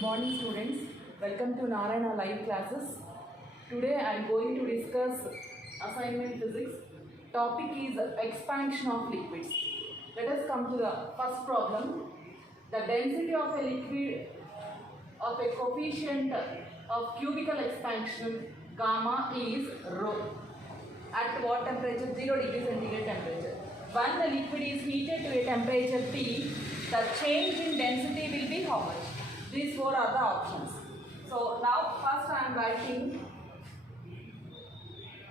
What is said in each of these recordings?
Good morning students. Welcome to Narayana live classes. Today I am going to discuss assignment physics. Topic is expansion of liquids. Let us come to the first problem. The density of a liquid of a coefficient of cubical expansion gamma is rho. At what temperature? 0 degrees centigrade temperature. When the liquid is heated to a temperature T, the change in density will be how much? These four are the options. So now first I am writing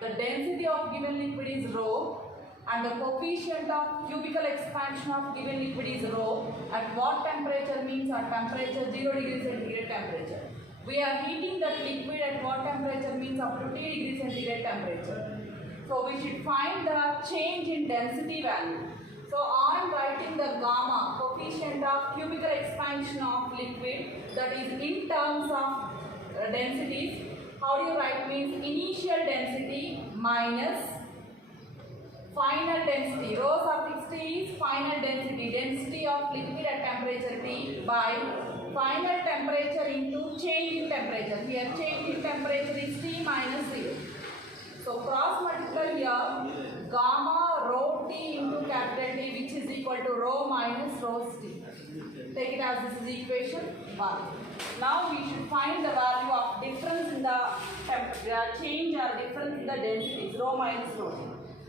the density of given liquid is rho and the coefficient of cubical expansion of given liquid is rho. At what temperature means at temperature 0 degrees centigrade temperature. We are heating that liquid at what temperature means up to T degrees centigrade temperature. So we should find the change in density value. So I am writing the gamma coefficient of cubical expansion of liquid, that is in terms of densities. How do you write? Means initial density minus final density. Rho suffix T is final density, density of liquid at temperature T, by final temperature into change in temperature. Here change in temperature is T minus 0. So cross multiply here gamma rho T into capital T, which is equal to rho minus rho T. Take it as this is equation 1. Now we should find the value of difference in the change or difference in the densities, rho minus rho T.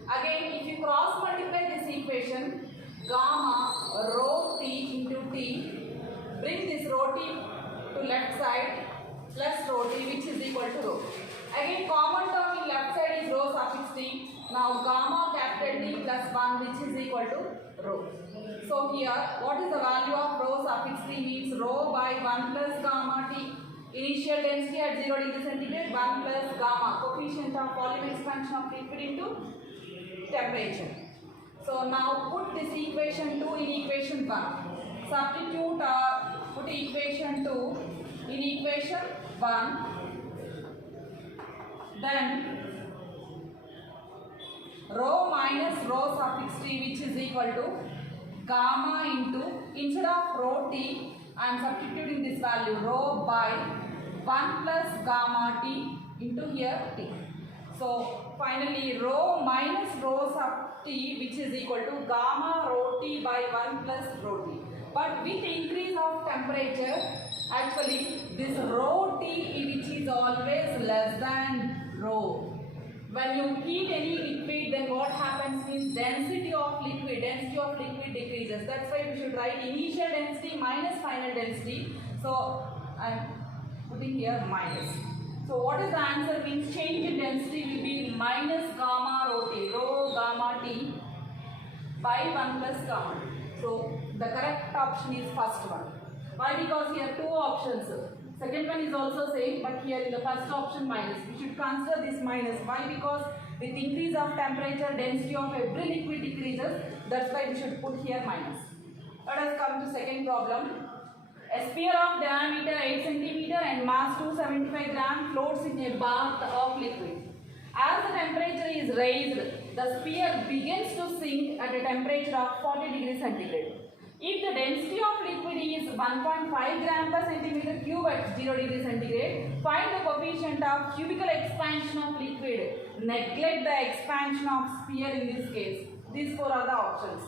Again, if you cross multiply this equation, gamma rho T into T, bring this rho T to left side plus rho T, which is equal to rho. Again, common term in left side is rho suffix T. Now gamma capital T plus 1, which is equal to rho. So here, what is the value of rho suffix T? Means rho by 1 plus gamma T. Initial density at 0 degree centigrade, 1 plus gamma, coefficient of volume expansion of liquid into temperature. So now put this equation 2 in equation 1. Substitute put equation 2 in equation 1. Then rho minus rho suffix T, which is equal to gamma into, instead of rho T, I am substituting this value rho by 1 plus gamma T into here T. So finally rho minus rho sub T, which is equal to gamma rho T by 1 plus rho T. But with increase of temperature, actually this rho T, which is always less than rho. When you heat any liquid, then what happens means density of liquid decreases. That's why we should write initial density minus final density. So I am putting here minus. So what is the answer? Means change in density will be minus gamma rho T, rho gamma T by 1 plus gamma. So the correct option is first one. Why? Because here two options. Second one is also same, but here in the first option minus. We should consider this minus. Why? Because with increase of temperature, density of every liquid decreases. That's why we should put here minus. Let us come to second problem. A sphere of diameter 8 cm and mass 275 grams floats in a bath of liquid. As the temperature is raised, the sphere begins to sink at a temperature of 40 degrees centigrade. If the density of liquid is 1.5 gram per centimeter cube at 0 degree centigrade, find the coefficient of cubical expansion of liquid. Neglect the expansion of sphere in this case. These four are the options.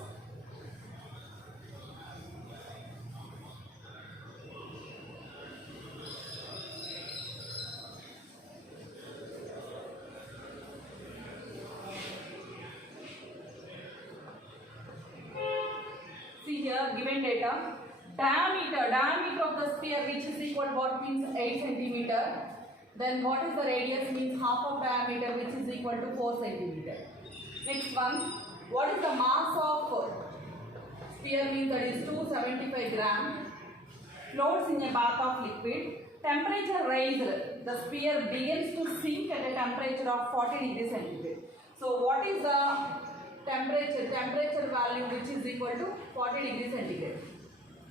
Here given data, diameter of the sphere, which is equal to what means 8 centimeter. Then what is the radius? Means half of diameter, which is equal to 4 centimeter. Next one, what is the mass of sphere? Means that is 275 grams. Floats in a bath of liquid. Temperature raised, the sphere begins to sink at a temperature of 40 degrees centigrade. So what is the temperature value, which is equal to 40 degrees centigrade,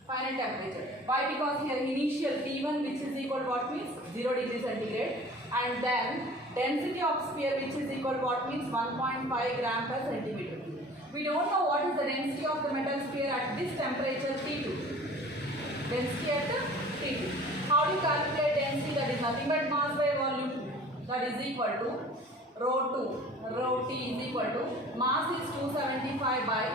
final temperature. Why? Because here initial T1, which is equal to what means 0 degrees centigrade, and then density of sphere, which is equal to what means 1.5 gram per centimeter. We don't know what is the density of the metal sphere at this temperature T2. Density at T2. How do you calculate density? That is nothing but mass by volume. That is equal to rho 2. Rho T is equal to mass is 275 by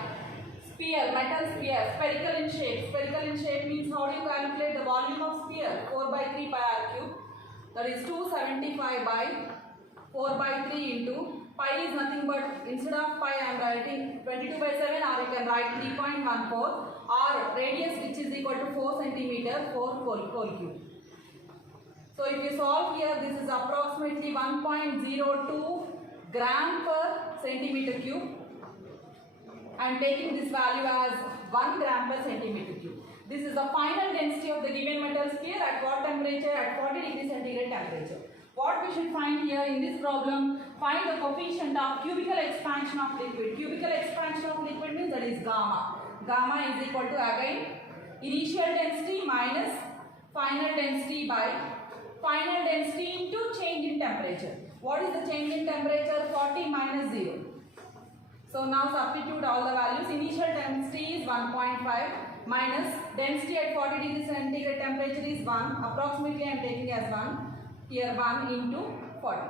sphere, metal sphere, spherical in shape. Spherical in shape means how do you calculate the volume of sphere? 4 by 3 pi r cube. That is 275 by 4 by 3 into pi is nothing but instead of pi I am writing 22 by 7 or you can write 3.14 or radius which is equal to 4 centimeter 4 whole cube. So if you solve here, this is approximately 1.02 gram per centimeter cube. I am taking this value as 1 gram per centimeter cube. This is the final density of the given metal sphere at what temperature? At 40 degrees centigrade temperature. What we should find here in this problem? Find the coefficient of cubical expansion of liquid. Cubical expansion of liquid means that is gamma. Gamma is equal to again initial density minus final density by final density into change in temperature. What is the change in temperature? 40 minus 0. So now substitute all the values. Initial density is 1.5 minus density at 40 degrees centigrade temperature is 1. Approximately I am taking as 1. Here 1 into 40.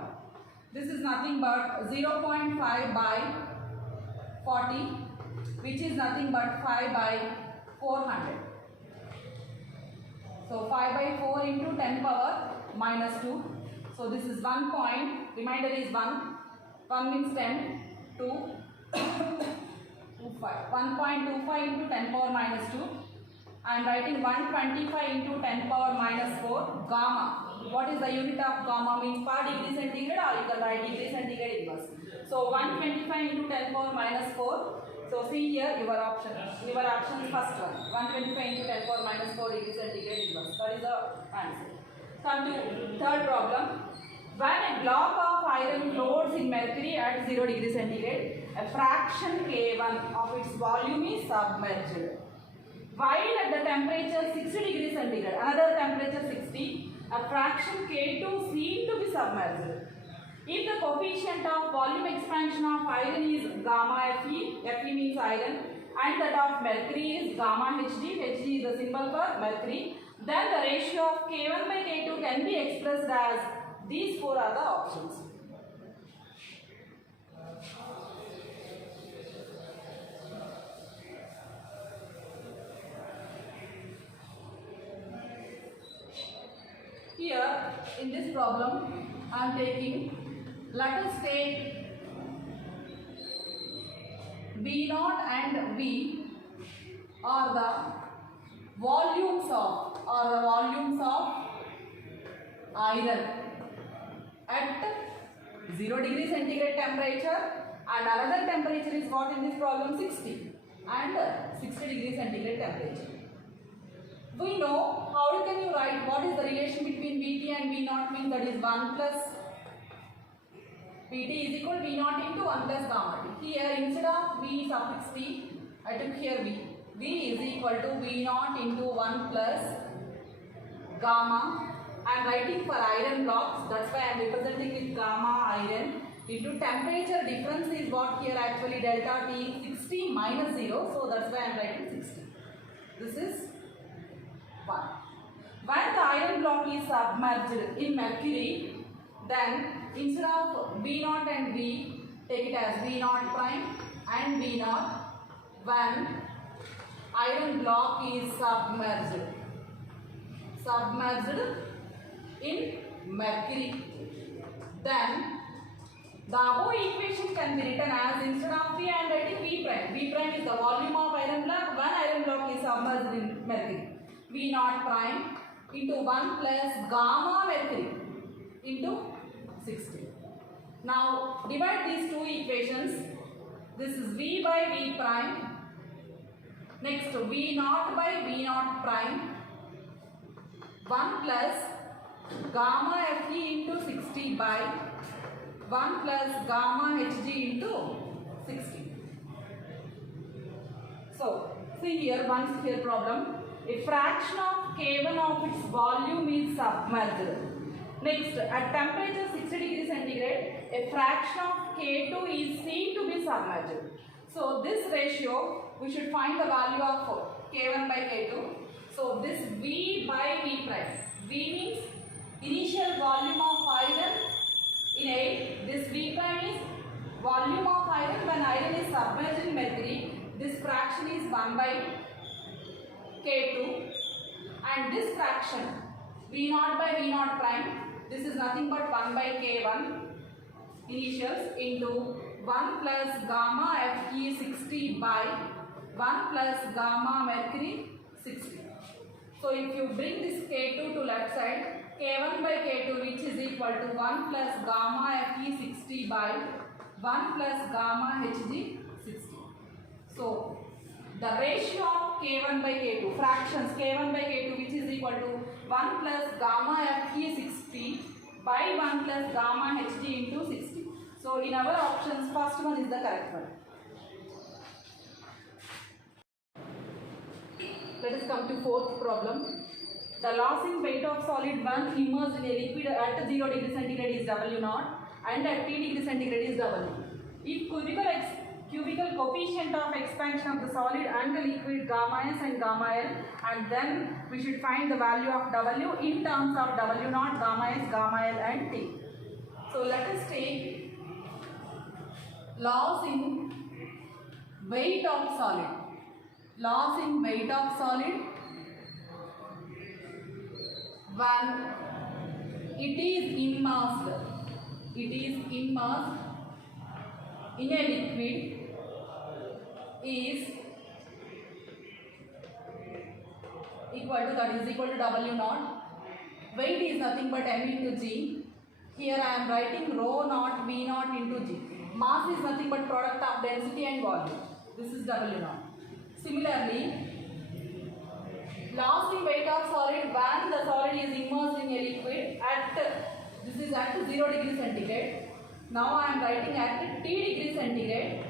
This is nothing but 0.5 by 40, which is nothing but 5 by 400. So 5 by 4 into 10 power minus 2. So this is 1 point, remainder is 1. 1 means 10, 2, 25. 1.25 into 10 power minus 2. I am writing 125 into 10 power minus 4 gamma. What is the unit of gamma? Means per degree centigrade or you can write degree centigrade inverse. So 125 into 10 power minus 4. So see here your options. Your options first one. 125 into 10 power minus 4 degree centigrade inverse. That is the answer. Come to third problem. When a block of iron floats in mercury at 0 degree centigrade, a fraction K1 of its volume is submerged. While at the temperature 60 degree centigrade, another temperature 60, a fraction K2 seen to be submerged. If the coefficient of volume expansion of iron is gamma Fe, Fe means iron, and that of mercury is gamma Hg, Hg is the symbol for mercury, then the ratio of K1 by K2 can be expressed as these four are the options. Here in this problem I am taking, let us take V0 and V are the volumes of iron at 0 degree centigrade temperature, and another temperature is what in this problem 60 and 60 degree centigrade temperature. We know how can you write what is the relation between Vt and V0 means that is 1 plus Vt is equal to V0 into 1 plus gamma T. Here instead of V suffix T, I took here V. V is equal to V0 into 1 plus gamma. I am writing for iron blocks, that's why I am representing with gamma iron into temperature difference is what here actually delta T 60 minus 0, so that's why I am writing 60. This is 1. When the iron block is submerged in mercury, then instead of V0 and V, take it as V0 prime and V0 when iron block is submerged in mercury. Then the above equation can be written as instead of V I am writing V prime. V prime is the volume of iron block when iron block is submerged in mercury. V0 prime into 1 plus gamma mercury into 60. Now divide these two equations. This is V by V prime. Next V0 by V0 prime. 1 plus gamma Fe into 60 by 1 plus gamma Hg into 60. So see here one sphere problem. A fraction of K1 of its volume is submerged. Next, at temperature 60 degrees centigrade, a fraction of K2 is seen to be submerged. So this ratio, we should find the value of K1 by K2. So this V by V prime. V means initial volume of iron in air. This V prime is volume of iron when iron is submerged in mercury. This fraction is 1 by K2, and this fraction V0 by V0 prime, this is nothing but 1 by K1 initials into 1 plus gamma Fe60 by 1 plus gamma mercury 60. So if you bring this K2 to left side, K1 by K2 which is equal to 1 plus gamma Fe60 by 1 plus gamma Hg60. So the ratio of K1 by K2, fractions K1 by K2 which is equal to 1 plus gamma Fe60 by 1 plus gamma Hg into 60. So in our options, first one is the correct one. Let us come to fourth problem. The loss in weight of solid when immersed in a liquid at 0 degree centigrade is W0 and at T degree centigrade is W. If cubical coefficient of expansion of the solid and the liquid gamma S and gamma L, and then we should find the value of W in terms of W0, gamma S, gamma L and T. So let us take loss in weight of solid. Loss in weight of solid when it is immersed in a liquid is equal to W0. Weight is nothing but m into g. Here I am writing rho naught V naught into g. Mass is nothing but product of density and volume. This is W0. Similarly, loss in weight of solid when the solid is immersed in a liquid this is at 0 degree centigrade. Now I am writing at T degree centigrade.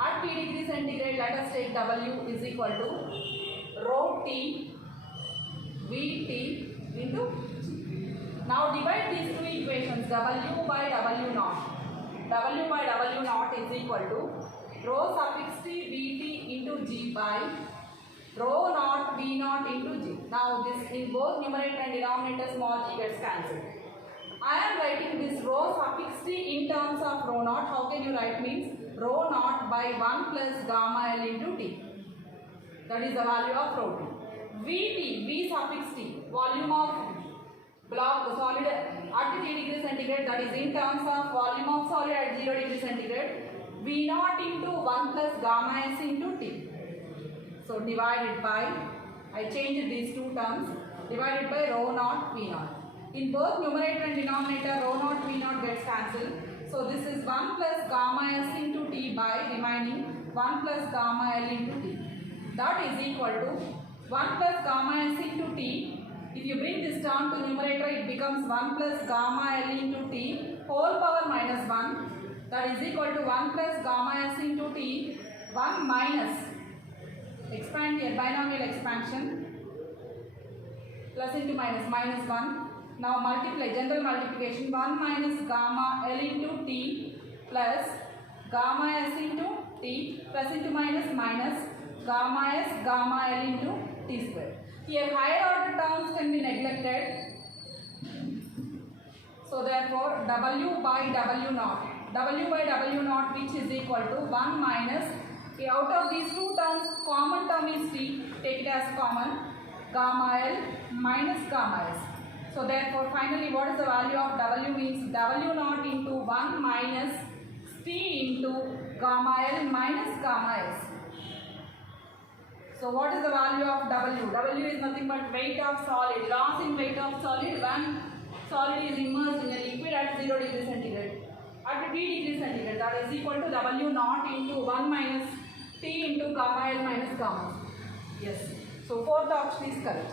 At T degree centigrade, let us take W is equal to rho T Vt into G. Now divide these two equations, W by W0. W by W0 is equal to rho suffix T Vt into G by rho naught V naught into G. Now this in both numerator and denominator small g gets cancelled. I am writing this rho suffix T in terms of rho naught. How can you write means rho naught by 1 plus gamma L into T. That is the value of rho T. Vt, V suffix T, volume of block solid at T degree centigrade, that is in terms of volume of solid at 0 degree centigrade, V naught into 1 plus gamma S into T. So divided by, I changed these two terms, divided by rho naught V naught. In both numerator and denominator, rho naught V naught gets cancelled. So this is 1 plus gamma S into T by remaining 1 plus gamma L into T. That is equal to 1 plus gamma S into T. If you bring this term to numerator, it becomes 1 plus gamma L into T whole power minus 1. That is equal to 1 plus gamma S into T, 1 minus, expand here, binomial expansion, plus into minus, minus 1. Now multiply, general multiplication, 1 minus gamma L into T plus gamma S into T plus into minus minus gamma S gamma L into T square. Here higher order terms can be neglected. So therefore W by W naught. W by W naught which is equal to 1 minus, out of these two terms common term is T, take it as common, gamma L minus gamma S. So therefore finally what is the value of W means W naught into 1 minus T into gamma L minus gamma S. So what is the value of W? W is nothing but weight of solid, loss in weight of solid when solid is immersed in a liquid at 0 degree centigrade. At T degree centigrade, that is equal to W naught into 1 minus T into gamma L minus gamma. Yes. So fourth option is correct.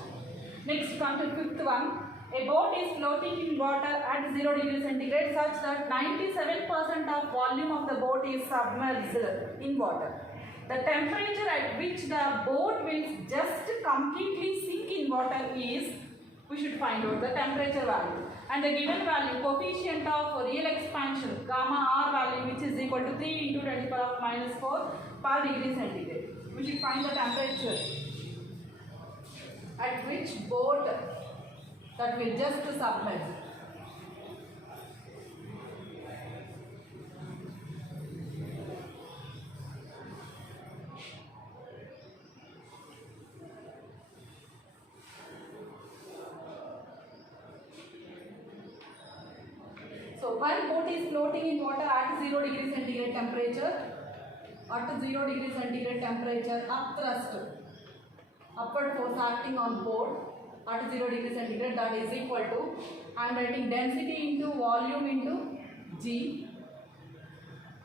Next come to fifth one. A boat is floating in water at 0 degree centigrade such that 97% of volume of the boat is submerged in water. The temperature at which the boat will just completely sink in water is, we should find out the temperature value. And the given value, coefficient of real expansion, gamma R value which is equal to 3 into 10 to the power of minus 4 per degree centigrade. We should find the temperature at which boat that will just submerge. So while boat is floating in water at 0 degree centigrade temperature, upthrust, upward force acting on boat at 0 degree centigrade, that is equal to, I am writing density into volume into G.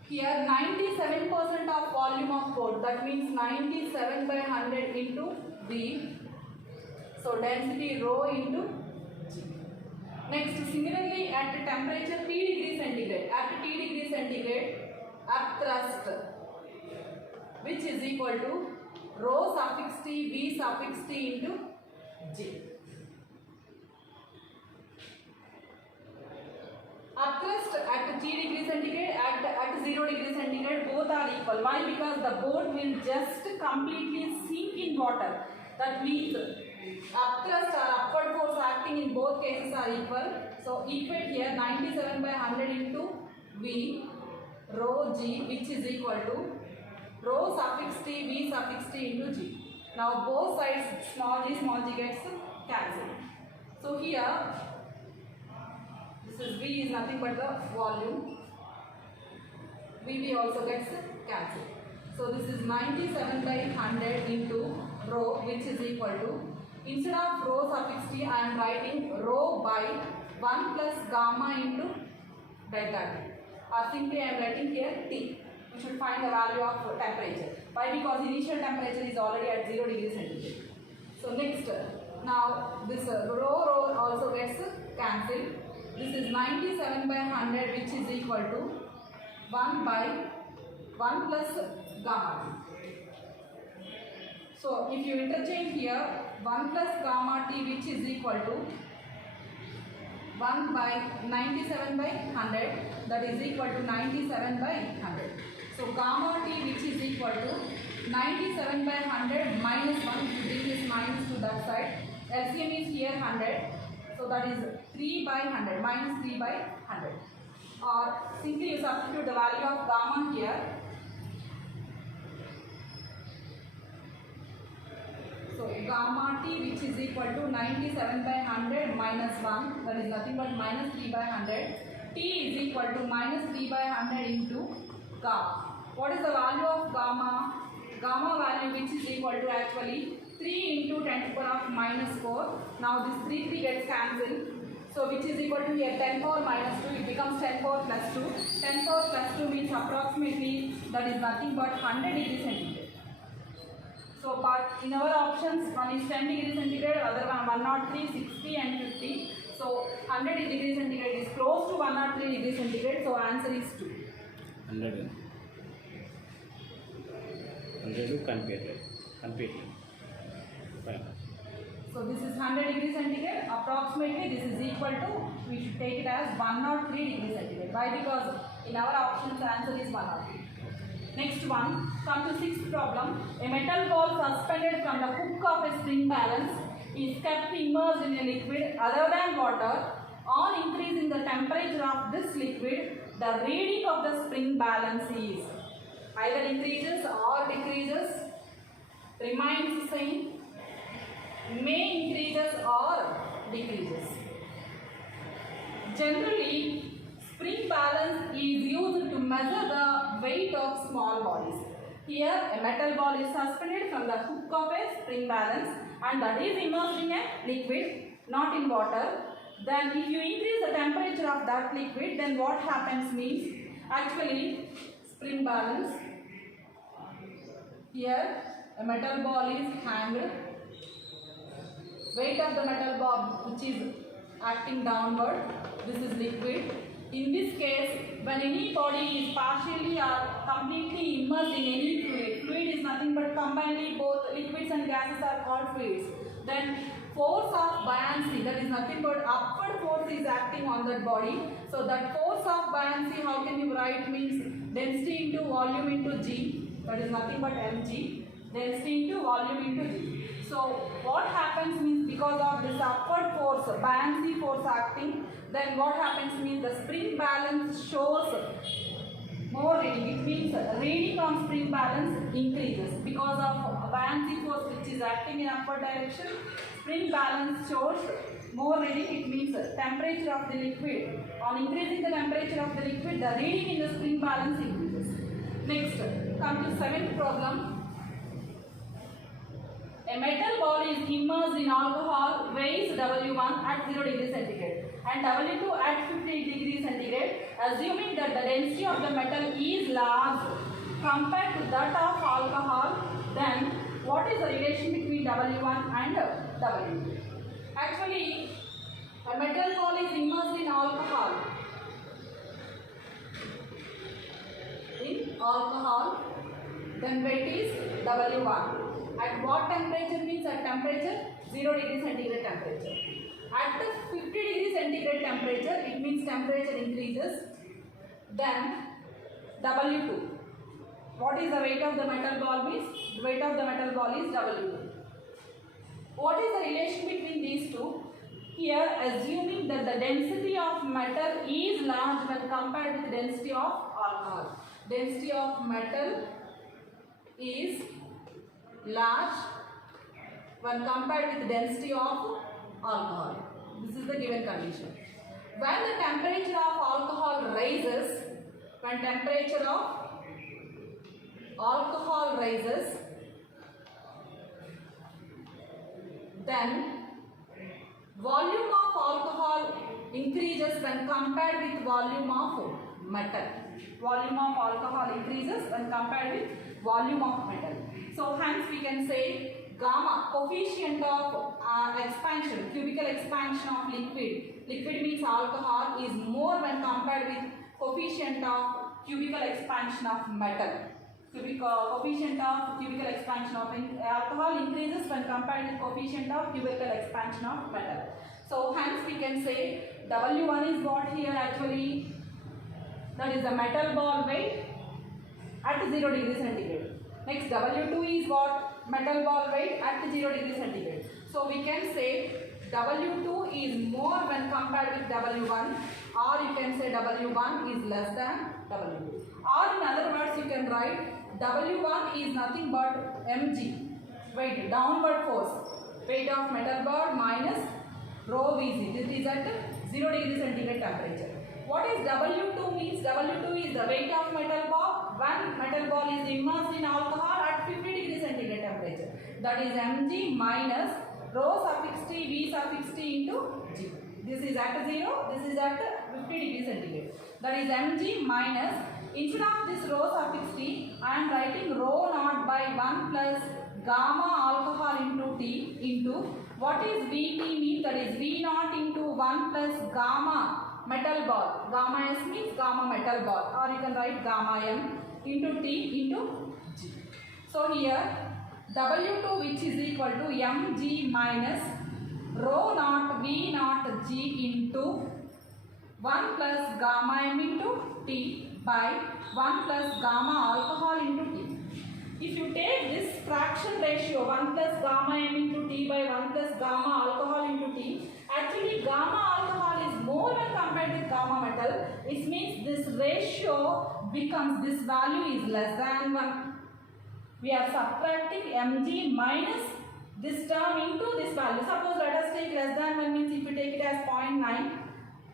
Here 97% of volume of boat, that means 97 by 100 into V. So density rho into G. Next, similarly at temperature T degree centigrade, upthrust, which is equal to rho suffix T V suffix T into G. Upthrust at T degree centigrade, at 0 degree centigrade, both are equal. Why? Because the boat will just completely sink in water. That means upthrust or upward force acting in both cases are equal. So equate here 97 by 100 into V rho G, which is equal to rho suffix T V suffix T into G. Now both sides small g gets cancelled. So here this is V is nothing but the volume. VV also gets cancelled. So this is 97 by 100 into rho, which is equal to, instead of rho suffix T, I am writing rho by 1 plus gamma into delta T. Or simply I am writing here T. We should find the value of temperature. Why? Because initial temperature is already at 0 degree centigrade. So next, now this rho also gets cancelled. This is 97 by 100, which is equal to 1 by 1 plus gamma T. So if you interchange here 1 plus gamma T, which is equal to 1 by 97 by 100, that is equal to 97 by 100. So gamma T, which is equal to 97 by 100 minus 1, if you bring this minus to that side, LCM is here 100. So that is 3 by 100, minus 3 by 100. Or simply you substitute the value of gamma here. So gamma T, which is equal to 97 by 100 minus 1, that is nothing but minus 3 by 100. T is equal to minus 3 by 100 into gamma. What is the value of gamma? Gamma value, which is equal to actually 3 into 10 to the power of minus 4. Now this 3 gets cancelled. So which is equal to here 10 power minus 2. It becomes 10 power plus 2. 10 power plus 2 means approximately, that is nothing but 100 degree centigrade. So but in our options, one is 10 degree centigrade, other one 103, 60 and 50. So 100 degree centigrade is close to 103 degree centigrade. So answer is 2. 100 completely. So this is 100 degree centigrade. Approximately this is equal to, we should take it as 103 degree centigrade. Why? Because in our options answer is 103. Next one, come to sixth problem. A metal ball suspended from the hook of a spring balance is kept immersed in a liquid other than water. On increasing the temperature of this liquid, the reading of the spring balance is either increases or decreases, remains the same, may increases or decreases. Generally, spring balance is used to measure the weight of small bodies. Here, a metal ball is suspended from the hook of a spring balance and that is immersed in a liquid, not in water. Then if you increase the temperature of that liquid, then what happens means, actually spring balance, here a metal ball is hanged, weight of the metal ball which is acting downward, this is liquid. In this case, when any body is partially or completely immersed in any fluid, fluid is nothing but combinedly both liquids and gases are called fluids, then force of buoyancy, that is nothing but upward force is acting on that body. So that force of buoyancy, how can you write, means density into volume into G, that is nothing but mg, density into volume into G. So what happens means, because of this upward force, buoyancy force acting, then what happens means the spring balance shows more reading. It means reading on spring balance increases because of buoyancy force which is acting in upward direction. Spring balance shows more reading. It means temperature of the liquid. On increasing the temperature of the liquid, the reading in the spring balance increases. Next, come to seventh problem. A metal ball is immersed in alcohol, weighs W1 at 0 degrees centigrade and W2 at 50 degrees centigrade. Assuming that the density of the metal is large compared to that of alcohol, then what is the relation between W1 and W2? Actually, a metal ball is immersed in alcohol. Then weight is W1. At what temperature means? At temperature 0 degree centigrade temperature. At the 50 degree centigrade temperature, it means temperature increases. Then W2. What is the weight of the metal ball means? The weight of the metal ball is W2. What is the relation between these two? Here, assuming that the density of metal is large when compared with the density of alcohol. Density of metal is large when compared with the density of alcohol. This is the given condition. When the temperature of alcohol rises, then volume of alcohol increases when compared with volume of metal. Volume of alcohol increases when compared with volume of metal. So hence we can say gamma, coefficient of expansion, cubical expansion of liquid. Liquid means alcohol is more when compared with coefficient of cubical expansion of metal. Coefficient of cubical expansion of alcohol increases when compared with coefficient of cubical expansion of metal. So hence we can say W1 is what here actually, that is the metal ball weight at 0 degree centigrade. Next W2 is what? Metal ball weight at 0 degree centigrade. So we can say W2 is more when compared with W1, or you can say W1 is less than W2. Or in other words you can write W1 is nothing but mg, weight, downward force, weight of metal ball minus rho Vc. This is at 0 degree centigrade temperature. What is W2 means? W2 is the weight of metal ball when metal ball is immersed in alcohol at 50 degree centigrade temperature. That is mg minus rho suffix t V suffix t into g. This is at 0, this is at 50 degree centigrade. That is mg minus, instead of this rho suffix t, I am writing rho naught by 1 plus gamma alcohol into T into what is Vt means? That is V naught into 1 plus gamma metal ball. Gamma S means gamma metal ball, or you can write gamma M into T into G. So here W2 which is equal to mg minus rho naught V naught G into 1 plus gamma M into T by 1 plus gamma alcohol into T. If you take this fraction ratio 1 plus gamma M into T by 1 plus gamma alcohol into T, actually gamma alcohol is more when compared with gamma metal. It means this ratio becomes, this value is less than 1. We are subtracting mg minus this term into this value. Suppose let us take less than 1 means if you take it as 0.9.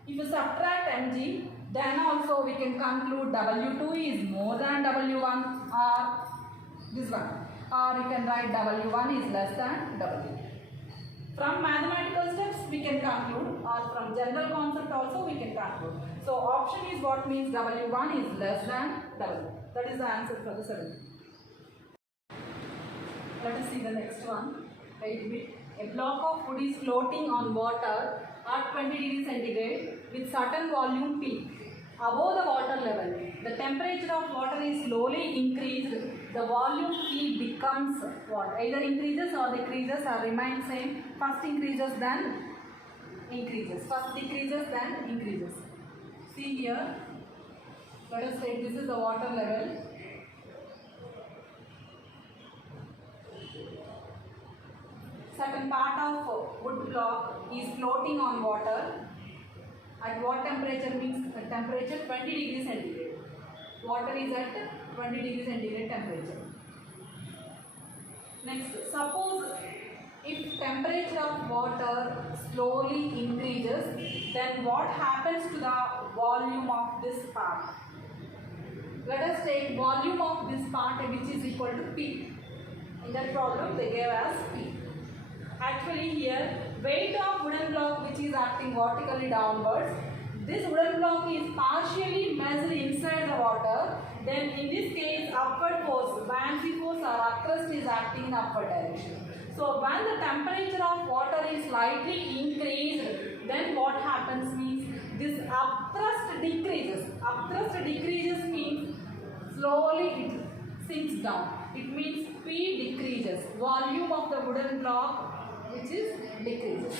If you subtract mg, then also we can conclude W2 is more than W1 or this one. Or you can write W1 is less than W2. From mathematical steps we can conclude, or from general concept also we can conclude. So option is what means W1 is less than W2. That is the answer for the 7th. Let us see the next one. A block of wood is floating on water at 20 degrees centigrade with certain volume P. Above the water level, the temperature of water is slowly increased. The volume P becomes what? Either increases or decreases or remains same. First increases then increases. First decreases then increases. See here. Let us say this is the water level. certain part of wood block is floating on water. At what temperature means temperature 20 degrees centigrade. Water is at 20 degrees centigrade temperature. Next, suppose if temperature of water slowly increases, then what happens to the volume of this part? Let us take volume of this part which is equal to P. In that problem they gave us P. Actually here weight of wooden block which is acting vertically downwards, this wooden block is partially measured inside the water, then in this case upward force, buoyancy force or upthrust is acting in upward direction. So when the temperature of water is slightly increased, then what happens means this upthrust decreases. Upthrust decreases means slowly it sinks down. It means P decreases. Volume of the wooden block which is decreases.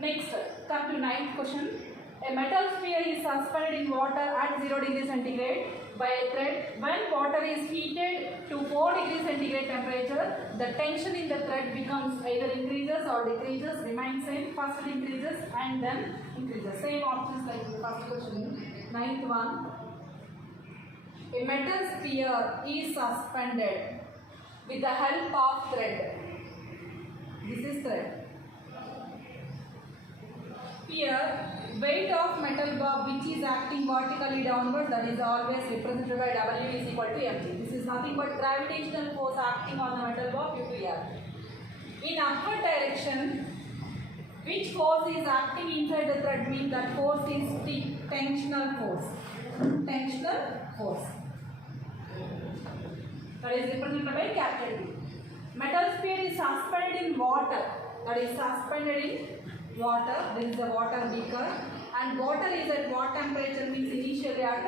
Next, come to ninth question. A metal sphere is suspended in water at 0 degrees centigrade by a thread. When water is heated to 4 degrees centigrade temperature, the tension in the thread becomes either increases or decreases, remains same. First it increases and then increases. Same options like the first question. Ninth one. A metal sphere is suspended with the help of thread. This is thread. Here, weight of metal bob which is acting vertically downward, that is always represented by W is equal to mg. This is nothing but gravitational force acting on the metal bob due to Earth. In upward direction, which force is acting inside the thread means that force is T, tensional force. Tensional force. That is represented by capital T. Metal sphere is suspended in water. That is suspended in water. This is the water beaker. And water is at what temperature means initially at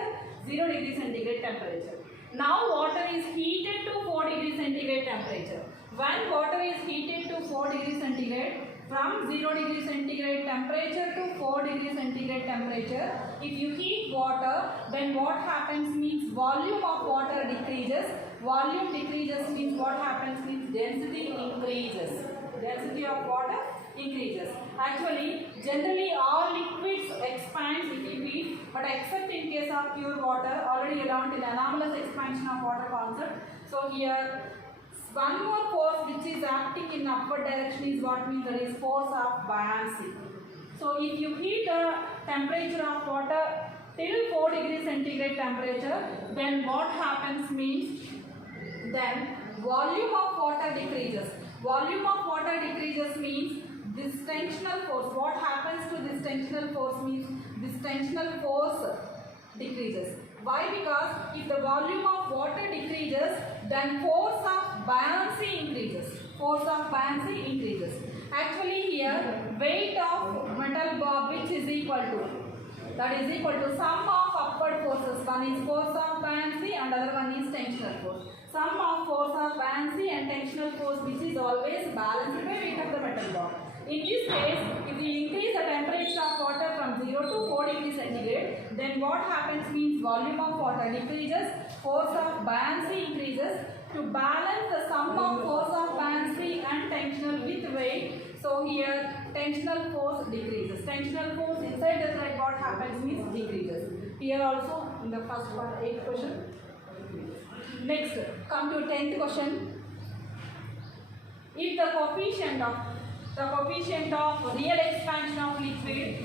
0 degree centigrade temperature. Now water is heated to 4 degree centigrade temperature. When water is heated to 4 degree centigrade, from 0 degree centigrade temperature to 4 degree centigrade temperature, if you heat water, then what happens means volume of water decreases. Volume decreases means what happens means density increases. Density of water increases. Actually, generally all liquids expands if you heat, but except in case of pure water, already learned in anomalous expansion of water concept. So here, one more force which is acting in upward direction is what means that is force of buoyancy. So if you heat the temperature of water till 4 degree centigrade temperature, then what happens means then volume of water decreases. Volume of water decreases means this tensional force. What happens to this tensional force means this tensional force decreases. Why? Because if the volume of water decreases, then force of buoyancy increases. Force of buoyancy increases. Actually here, weight of metal bob which is equal to, that is equal to sum of upward forces. One is force of buoyancy and other one is tensional force. Sum of force of buoyancy and tensional force which is always balanced by weight of the metal bob. In this case, if we increase the temperature of water from 0 to 4 degrees centigrade, then what happens means volume of water decreases, force of buoyancy increases. To balance the sum of force of buoyancy and tensional with weight, so here tensional force decreases. Tensional force inside the thread what happens means decreases. Here also in the first part 8th question. Next, come to 10th question. If the coefficient of real expansion of liquid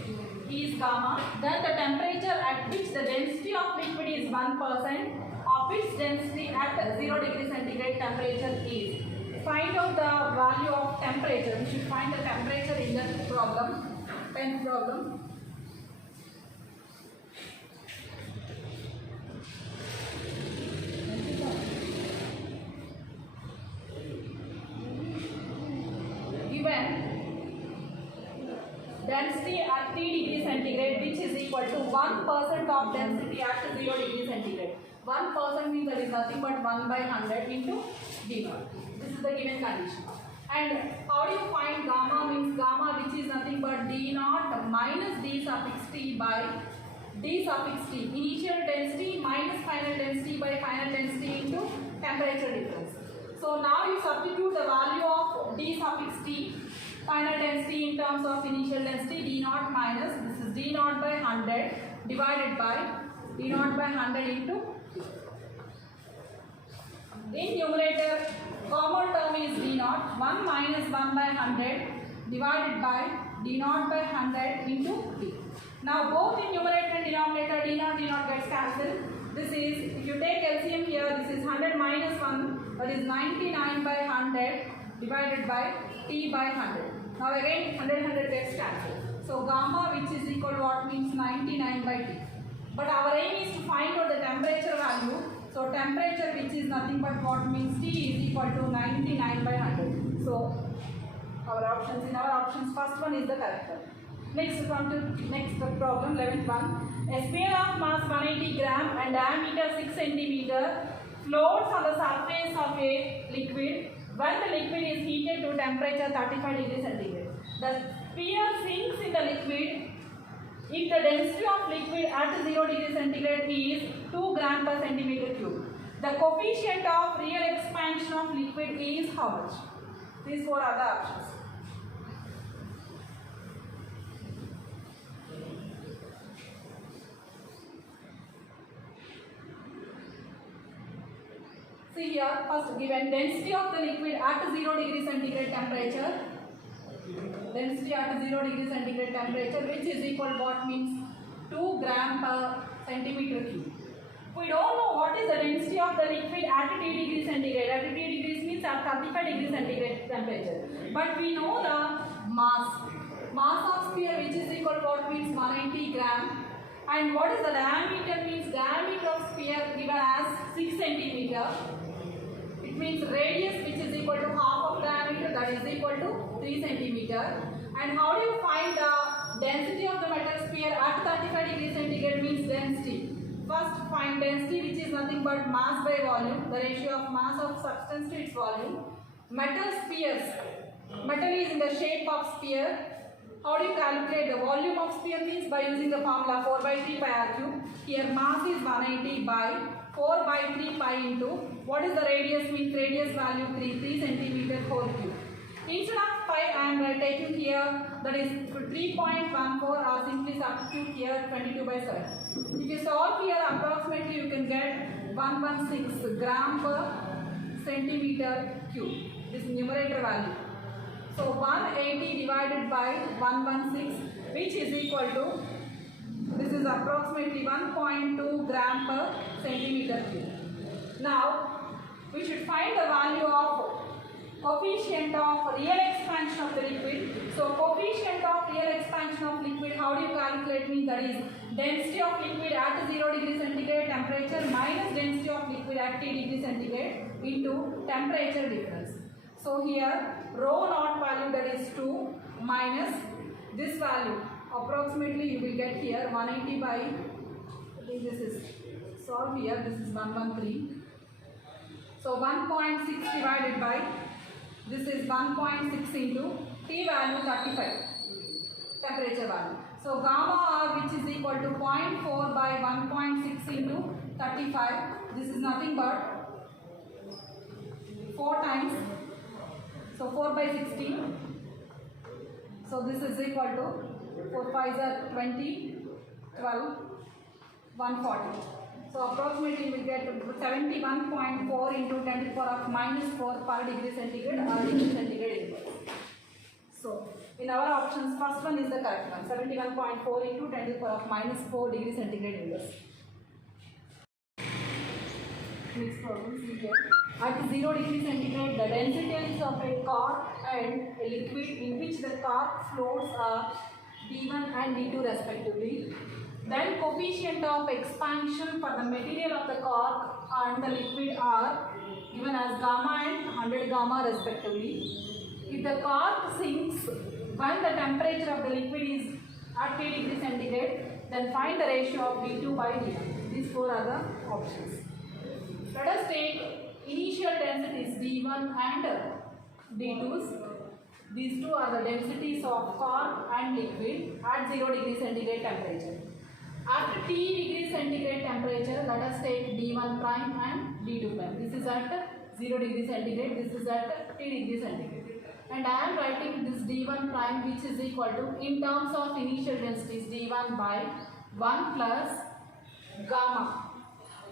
is gamma, then the temperature at which the density of liquid is 1% of its density at 0 degree centigrade temperature is. Find out the value of temperature. We should find the temperature in the problem. 10th problem. Density at 3 degree centigrade which is equal to 1% of density at 0 degree centigrade. 1% means that is nothing but 1 by 100 into d naught. This is the given condition. And how do you find gamma means gamma which is nothing but d naught minus d suffix t by d suffix t. Initial density minus final density by final density into temperature difference. So now you substitute the value of d suffix t, final density in terms of initial density d naught minus, this is d naught by 100 divided by d naught by 100 into q. In numerator, common term is d naught, 1 minus 1 by 100 divided by d naught by 100 into t. Now both in numerator and denominator d naught gets cancelled. This is, if you take LCM here, this is 100 minus 1, that is 99 by 100 divided by t by 100. Now again 100 gets cancelled. So gamma, which is equal to what, means 99 by t. But our aim is to find out the temperature value. So temperature, which is nothing but what, means T is equal to 99 by 100. So our options, in our options, first one is the correct one. Next, come to next problem, 11th one. A sphere of mass 180 gram and diameter 6 centimeter floats on the surface of a liquid when the liquid is heated to temperature 35 degrees centigrade. The sphere sinks in the liquid if the density of liquid at 0 degree centigrade is 2 gram per centimeter cube. The coefficient of real expansion of liquid is how much? These four are the options. See here, first given density of the liquid at 0 degree centigrade temperature. Density at 0 degree centigrade temperature, which is equal to what, means 2 gram per centimeter cube. We don't know what is the density of the liquid at T degree centigrade. At T degrees means at 35 degree centigrade temperature. But we know the mass. Mass of sphere, which is equal to what, means 180 gram. And what is the diameter, means diameter of sphere given as 6 centimeter. It means radius, which is equal to half of diameter, that is equal to 3 centimeter. And how do you find the density of the metal sphere at 35 degree centigrade, means density. First find density, which is nothing but mass by volume, the ratio of mass of substance to its volume. Metal spheres, metal is in the shape of sphere. How do you calculate the volume of sphere, means by using the formula 4 by 3 pi r cube. Here mass is 180 by 4 by 3 pi into, what is the radius, means radius value 3 centimeter whole cube. Instead of pi I am taking here, that is 3.14, or simply substitute here 22 by 7. If you solve here, approximately you can get 116 gram per centimeter cube, this numerator value. So 180 divided by 116, which is equal to, this is approximately 1.2 gram per centimeter cube. Now we should find the value of coefficient of real expansion of the liquid. So coefficient of real expansion of liquid, how do you calculate, means that is density of liquid at 0 degree centigrade temperature minus density of liquid at T degree centigrade into temperature difference. So here rho naught value, that is 2, minus this value, approximately you will get here 180 by, I think this is solve here, this is 113. So 1.6 divided by, this is 1.6 into T value 35, temperature value. So gamma R, which is equal to 0.4 by 1.6 into 35, this is nothing but 4 times, so 4 by 16. So this is equal to 4 5s are 20, 12, 140. So approximately we get 71.4 into 10 to the power of minus 4 per degree centigrade or degree centigrade inverse. So in our options, first one is the correct one, 71.4 into 10 to the power of minus 4 degree centigrade inverse. Next problem, see here. At 0 degree centigrade, the densities of a cork and a liquid in which the cork floats are D1 and D2 respectively. Then coefficient of expansion for the material of the cork and the liquid are given as gamma and 100 gamma respectively. If the cork sinks when the temperature of the liquid is at 3 degree centigrade, then find the ratio of D2 by D1. These four are the options. Let us take initial densities D1 and D2s. These two are the densities of cork and liquid at 0 degree centigrade temperature. At T degree centigrade temperature, let us take D1 prime and D2 prime. This is at 0 degree centigrade, this is at T degree centigrade. And I am writing this d1 prime which is equal to, in terms of initial densities, d1 by 1 plus gamma.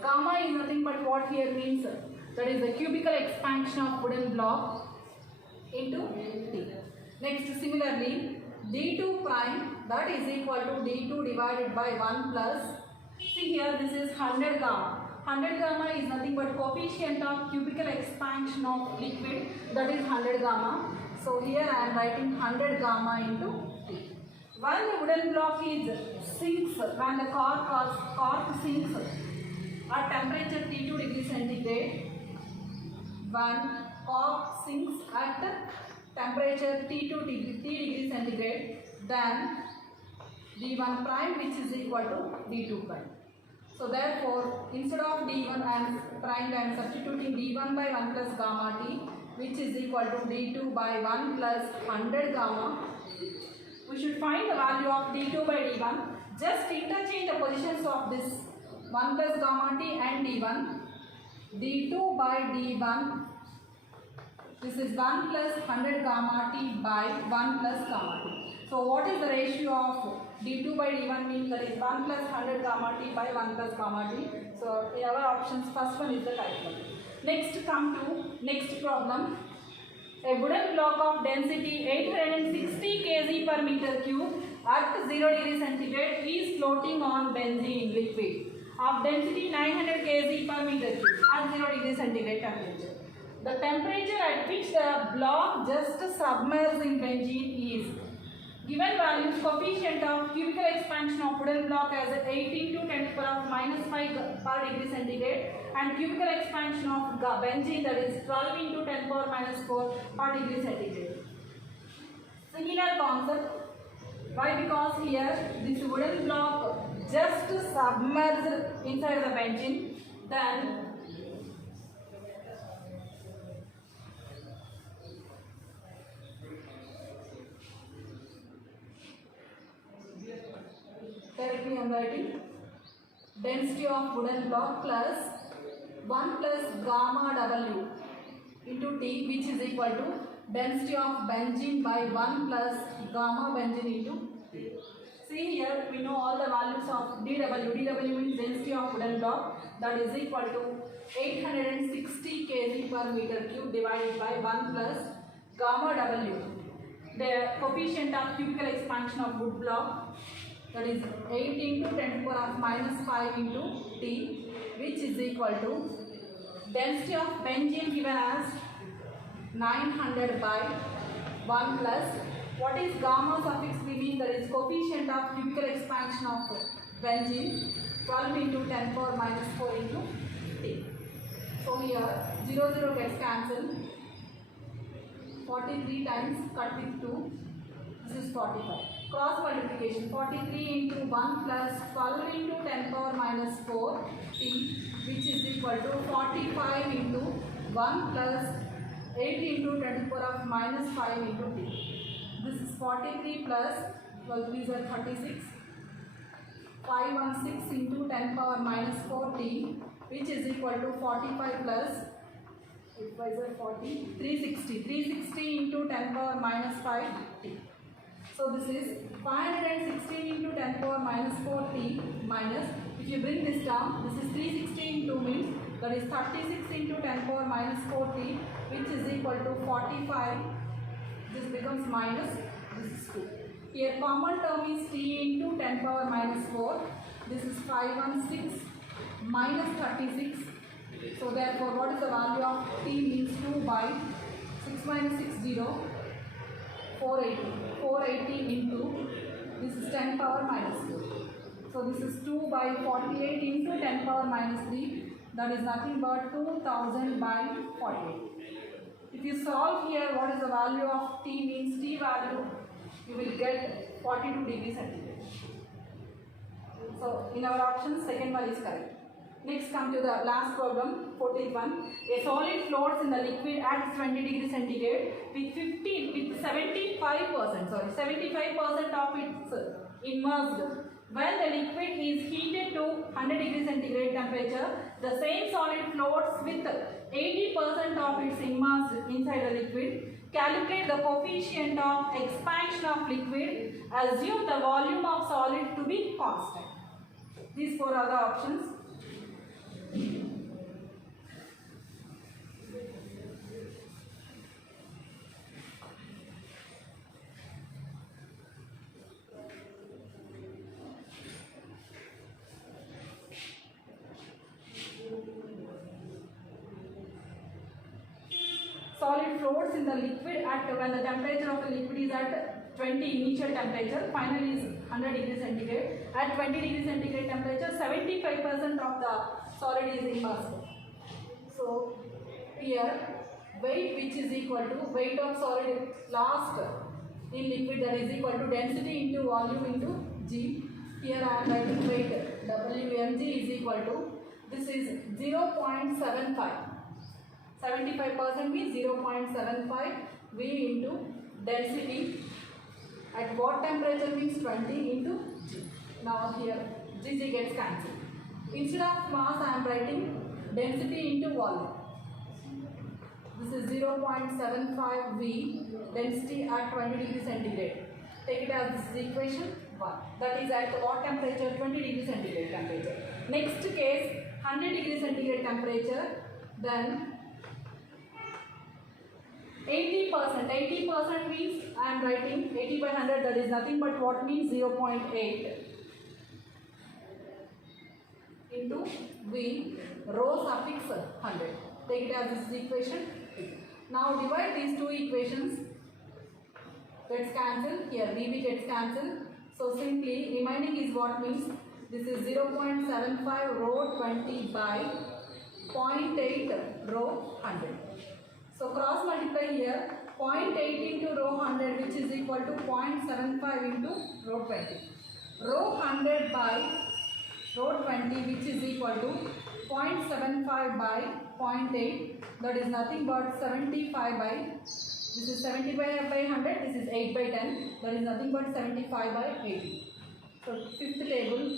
Gamma is nothing but what here means, that is the cubical expansion of wooden block into T. Next, similarly, d2 prime, that is equal to d2 divided by 1 plus, see here this is 100 gamma. 100 gamma is nothing but coefficient of cubical expansion of liquid, that is 100 gamma. So here I am writing 100 gamma into T. When the wooden block is sinks, when the cork sinks at temperature T2 degree centigrade, when cork sinks at temperature T2 degree centigrade, then d1 prime which is equal to d2 prime. So therefore, instead of d1 and prime, I am substituting d1 by 1 plus gamma t, which is equal to d2 by 1 plus 100 gamma. We should find the value of d2 by d1. Just interchange the positions of this 1 plus gamma t and d1. d2 by d1, this is 1 plus 100 gamma t by 1 plus gamma t. So what is the ratio of d2 by d1 means, that is 1 plus 100 gamma t by 1 plus gamma t. So in our options, first one is the correct one. Next, come to next problem. A wooden block of density 860 kg per meter cube at 0 degree centigrade is floating on benzene liquid of density 900 kg per meter cube at 0 degree centigrade temperature. The temperature at which the block just submerged in benzene is given values. Coefficient of cubical expansion of wooden block as 18 to 10 to the power of minus 5 per degree centigrade, and cubical expansion of benzene, that is 12 into 10 to the power minus 4 per degree centigrade. Similar concept. Why? Because here this wooden block just submerged inside the benzene, then directly I am writing density of wooden block plus 1 plus gamma W into T, which is equal to density of benzene by 1 plus gamma benzene into T. See here, we know all the values of dW. dW means density of wooden block, that is equal to 860 kg per meter cube divided by 1 plus gamma W, the coefficient of cubical expansion of wood block, that is 8 into 10 to the power of minus 5 into T, which is equal to density of benzene given as 900 by 1 plus, what is gamma suffix we mean, that is coefficient of cubical expansion of benzene, 12 into 10 to the power minus 4 into T. So here 0 0 gets cancelled, 43 times cut with 2, this is 45. Cross multiplication, 43 into 1 plus 12 into 10 to the power minus 4 T, which is equal to 45 into 1 plus 8 into 10 to the power of minus 5 into T. This is 43 plus 12, these are 36. 516 into 10 to the power minus 4 T, which is equal to 45 plus 40, 360. 360 into 10 to the power minus 5 T. So this is 516 into 10 to the power minus 4 T minus, if you bring this down, this is 360 into means, that is 36 into 10 to the power minus 4 T, which is equal to 45. This becomes minus, this is 2. Here common term is T into 10 to the power minus 4. This is 516 minus 36. So therefore, what is the value of T means 2 by 6 minus 6 0, 480. 480 into, this is 10 to the power minus 4. So this is 2 by 48 into 10 to the power minus 3. That is nothing but 2000 by 48. If you solve here, what is the value of T means, T value, you will get 42 degrees centigrade. So in our options, second one is correct. Next, come to the last problem, 14th one. A solid floats in the liquid at 20 degrees centigrade with 75% of its immersed. When the liquid is heated to 100 degrees centigrade temperature, the same solid floats with 80% of its mass inside the liquid. Calculate the coefficient of expansion of liquid. Assume the volume of solid to be constant. These four are the options. Solid floats in the liquid at when the temperature of the liquid is at 20 initial temperature, final is 100 degrees centigrade. At 20 degrees centigrade temperature, 75% of the solid is immersed. So here weight, which is equal to weight of solid last in liquid, that is equal to density into volume into G. Here I am writing weight Wmg is equal to, this is 0.75. 75% means 0.75 V into density at what temperature means 20 into G. Now here Gg gets cancelled. Instead of mass I am writing density into volume. This is 0.75 V density at 20 degrees centigrade. Take it as this is equation 1. That is at what temperature? 20 degrees centigrade temperature. Next case 100 degrees centigrade temperature, then 80% means I am writing 80 by 100, that is nothing but what means 0.8 into V rho suffix 100. Take it as this is equation 2. Now divide these two equations, gets cancelled, here VV gets cancelled. So simply remaining is what means this is 0.75 rho 20 by 0.8 rho 100. So cross multiply here 0.8 into rho 100, which is equal to 0.75 into rho 20. Rho 100 by rho 20, which is equal to 0.75 by 0.8, that is nothing but 75 by, this is 75 by 100, this is 8 by 10, that is nothing but 75 by 80. So fifth table,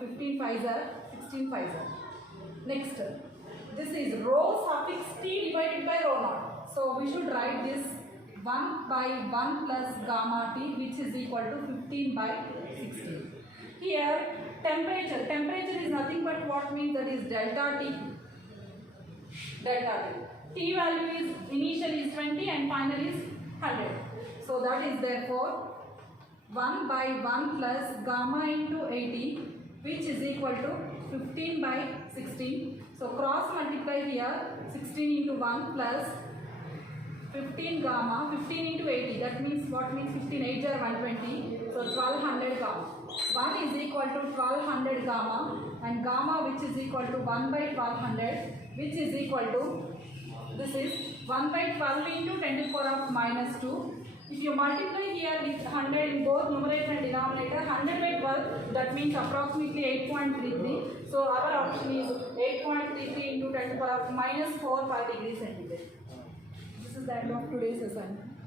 15 5s are 16 5s are. Next, this is rho suffix t divided by rho naught. So we should write this 1 by 1 plus gamma t, which is equal to 15 by 16. Here temperature is nothing but what means, that is delta t. T value is initial is 20 and final is 100. So that is therefore 1 by 1 plus gamma into 80, which is equal to 15 by 16. So cross multiply here 16 into 1 plus 15 gamma, 15 into 80, that means what means 15, 8 are 120, so 1200 gamma. 1 is equal to 1200 gamma, and gamma which is equal to 1 by 1200, which is equal to, this is 1 by 12 into 10 to the power of minus 2. If you multiply here with 100 in both numerator and denominator, 100 by 12, that means approximately 8.33. So our option is 8.33 into 10 to the power of minus 4 per degree centigrade. This is the end of today's assignment.